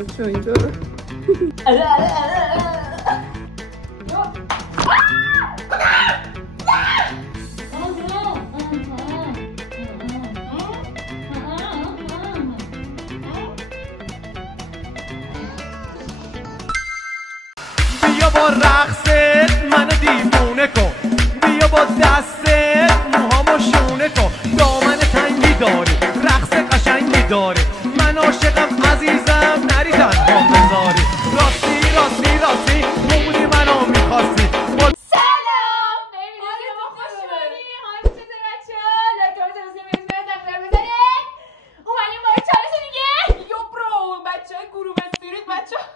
بچه اینجا رو بیا با رقصت منو دیوونه کن، بیا با دستت موهامو شونه کن، دامن تنگی داری رقص قشنگی داری، من عاشقم عزیزم نری تنها بذاری، راستی راستی راستی تو بودی منو میخواستی. سلام ببینید ما خوش اومدین. حالتون چطوره بچه‌ها؟ لایک و سابسکرایب بزنید. اومدیم با چالش دیگه. یو برو بچه‌ها گروه استریت بچه‌ها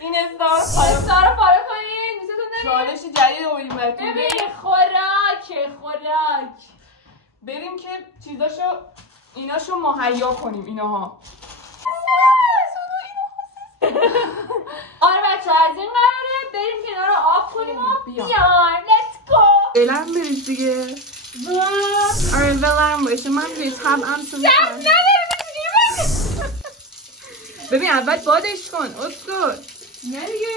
این استار رو فالو کنین. دوستتون داریم. چالش جدید اومدیم براتون. ببین خوراک بریم که چیزاشو ایناشو مهیا کنیم اینها. آره بچه‌ها از این قراره بریم که اینا رو آف کنیم و بیایم. Let's go. اعلام بریز دیگه. آره ولم باشه من دیگه طبعا تو میکنم. ببین اول بادش کن اسکر. نه دیگه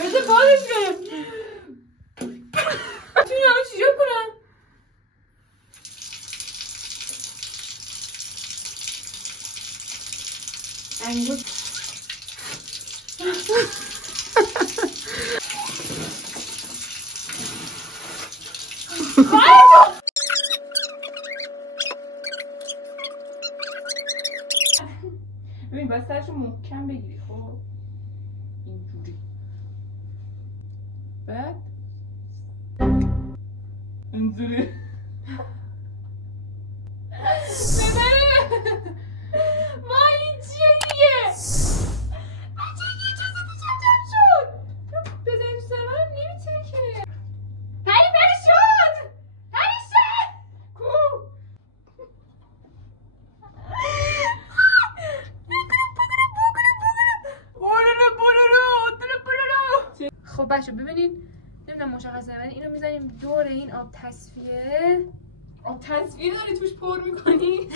بذار بادش کنم. چون چیجا کنم انگوش ببین باید سرشو محکم بگیری. خب اینجوری بعد اینجوری ما این چیه دیگه بچه یه اجازه دیگه شد بزنیم تو سر منم نمیتونه که پری شد کو خب بچه ببینید نمیدونم مشخصه ولی اینو میزنیم دور این آب تصفیه. آب تصویر داری توش پر میکنی.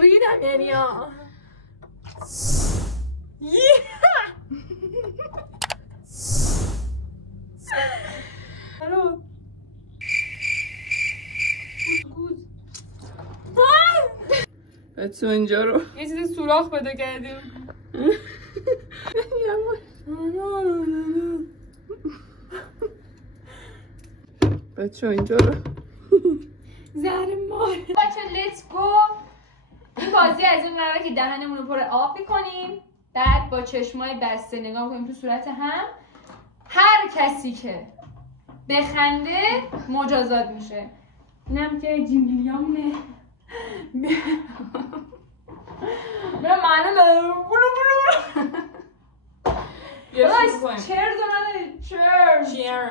ریدم یعنی ها الو گوز بچه اینجا رو یه چیز سوراخ پیدا کردیم. بچه اینجا رو زهر مار. بچه لیتس گو. این بازی از این قراره که دهنمون رو پر آب میکنیم بعد با چشمای بسته نگاه کنیم تو صورت هم. هر کسی که بخنده مجازات میشه. اینم که جینگلیامونه به معنی بلو چرز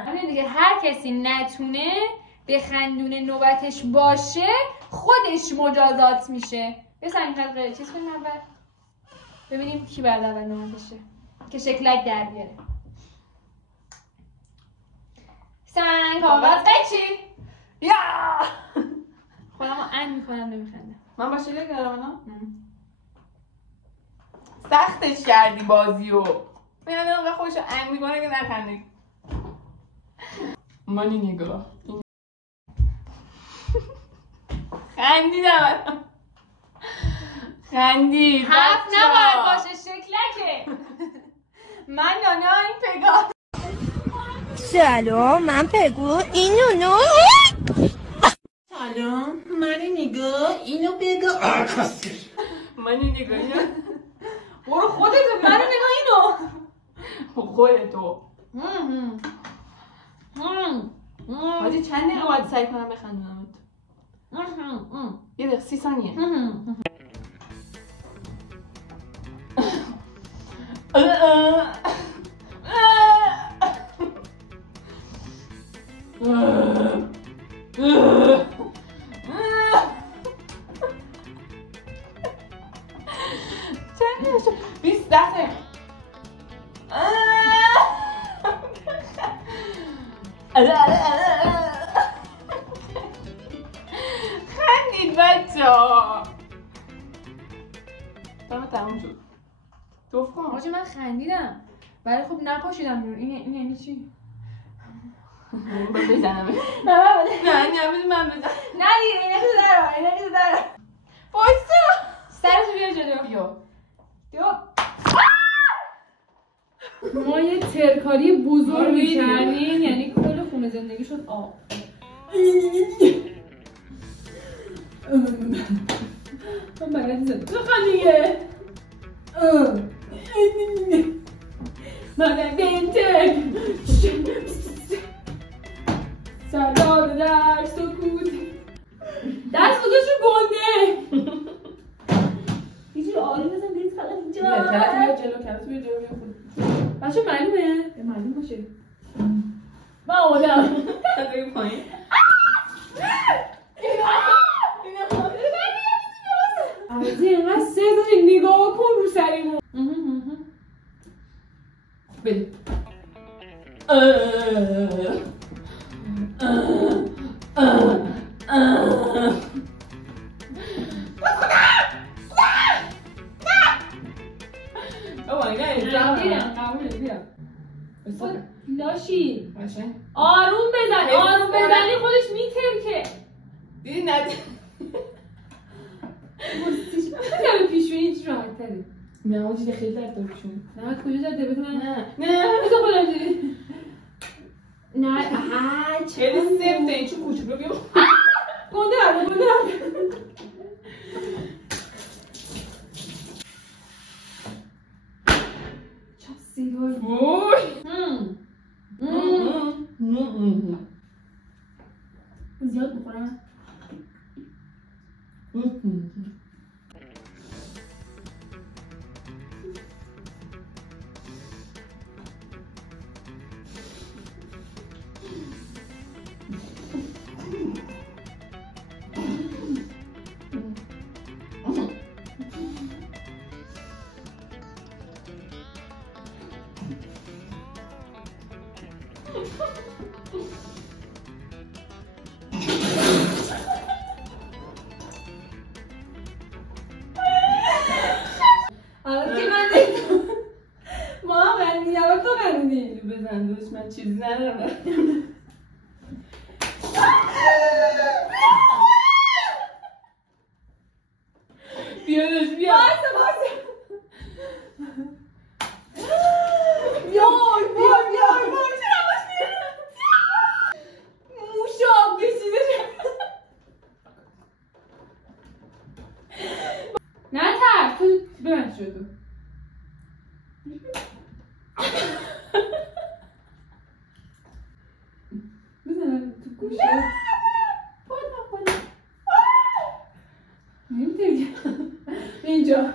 همین دیگه. هر کسی نتونه بخندونه نوبتش باشه خودش مجازات میشه. بسن اینقدر چیز کنیم اول ببینیم کی بعد اول نوبتشه که شکلک در بیاره. سنگ کاغذ قیچی یا خودمو ان میکنم نمیخندم. من با شکلک دارم سختش کردی بازیو. من اینقدر خوشو ان میکنه که نخندی. مانی نگاه خندیدم. خندید حرف نباید باشه شکلکه. من نانا این پگاه. سلام من پگو این نونو. سلام من نگاه اینو بگو. مانی نگاه اینو برو خودت منو نگاه اینو خودتو. حاجی چند دقیقه باید سعی کنم بخندونمت؟ یه دقیقه 30 ثانیه. چند دقیقه 20 دقیقه. بچه‌ها تمام شد. توف کن. آجی من خندیدم ولی خب نپاشیدم بیرون. این یعنی چی؟ بزنم. نه من بزنم. نه دیگه اینه تو در وایسا. سرشو بیار جلو. بیا ما یه ترکاری بزرگ کردیم یعنی کل خونه زندگی شد آب. من بلد زد تو خانیه من بنتر سردار در سکوت دست بزرش رو گنده یه جور آروم بزن برید فقط اینجا کرت بیا جلو بچه معلومه باشه من آمدم از این پایین عوضی اینقدر سه نگاه کن رو سریمون بده لاشی آروم بزنی خودش میترکه دیدی ندید نمی پیشونی هیچ راحت تره نه آجی خیلی درد داره پیشونی نه کجا زده بکنم نه بذار خودم دیدی نه خیلی سفته این چون کوچولو بیا گنده چه سیگار زیاد بخورم بزن دوست من چیزی ندارم بیادش بیا موشاب کشیده نه تر تو ببند شدو بزنم تو گوشه بالا نمیتونی اینجا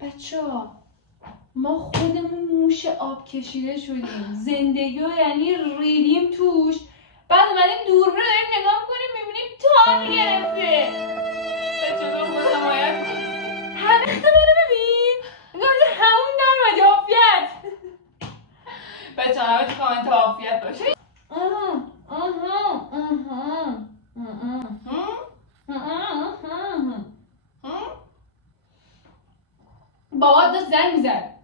بچه‌ها ما خودمون موش آب کشیده شدیم زندگی رو یعنی ریدیم توش بعد اومدیم دوربین رو داریم نگاه میکنیم میبینیم تار گرفته بچه‌ها خود حمایت کن همه اختبار رو ببین انگار همون در اومدی عافیت بچه‌ها همه تو کامنت عافیت باشه بابا داشت زنگ میزد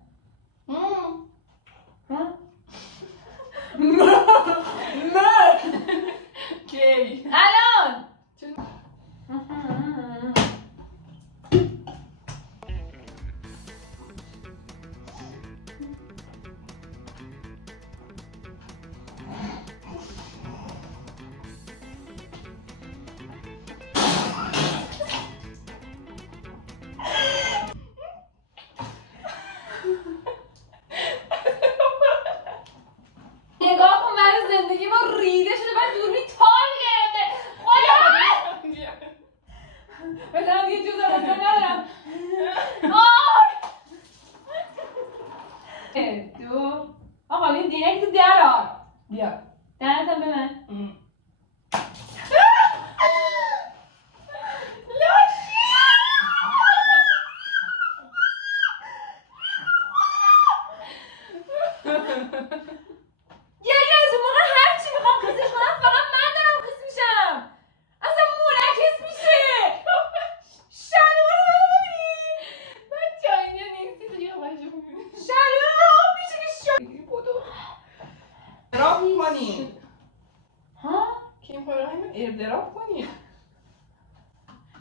کی الان نگاه کن من زندگی ما ریده شده بعد دوربین تار گرفته خدا بدم یه جوز رسه ندارم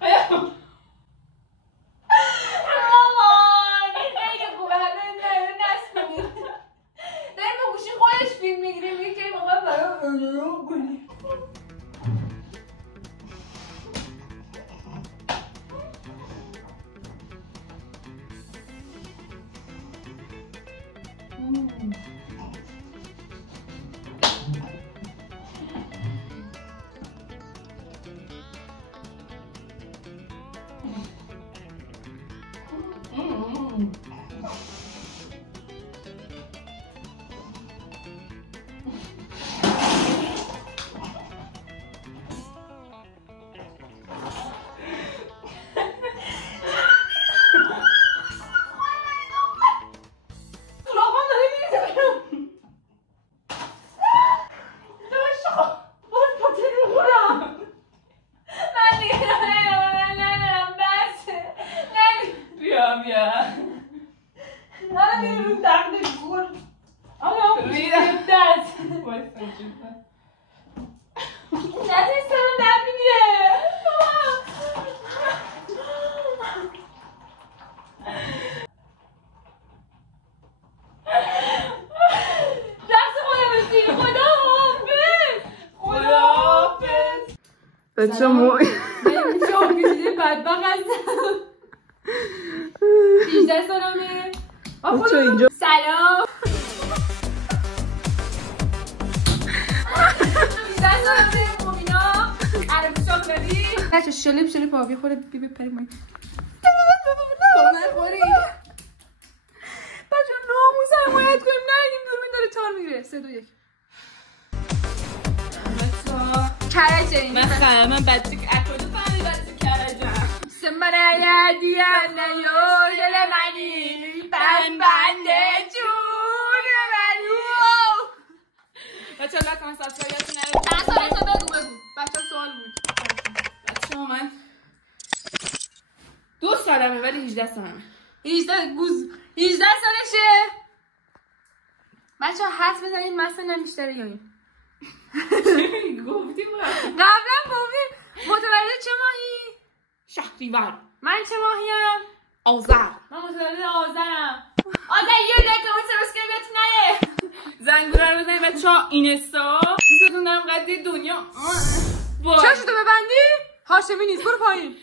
مامان خیلی خوبه همه نسبینید داریم با گوشی خودش فیلم میگیریم میگه که این موقع برای کنیم بچه ما شما کشیده بدبخت هستم 18 سالمه بچه اینجا سلام 18 سالمه مومینا عربی شاکردی بچه شلیب آبی خوره بی بپریم مایی نخوری بچه ناموز حمایت کنیم نرگیم دورمین داره تار میگیره 3 2 1 کرجه من بچه اکادو فهمی بچه کرجم سمنه دیانه دل منی بنده جون منی بچه الله کامن سبسکرایبتون نره چند سالته بگو بچه سوال بود بچه من 2 سالمه ولی 18 سالمه 18 سالشه بچه حدس بزنید مثلا نمیشتره یا این گفتیم قبلا گفتیم متولد چه ماهی؟ شهریور من چه ماهیم؟ آذر من متولد آذرم آذر یه دقیقه اون سبسکرایبتون نره زنگوله رو بزنید بچه ها اینستا دوستتون دارم قدی دنیا چشتو ببندی؟ هاشمی نیست برو پایین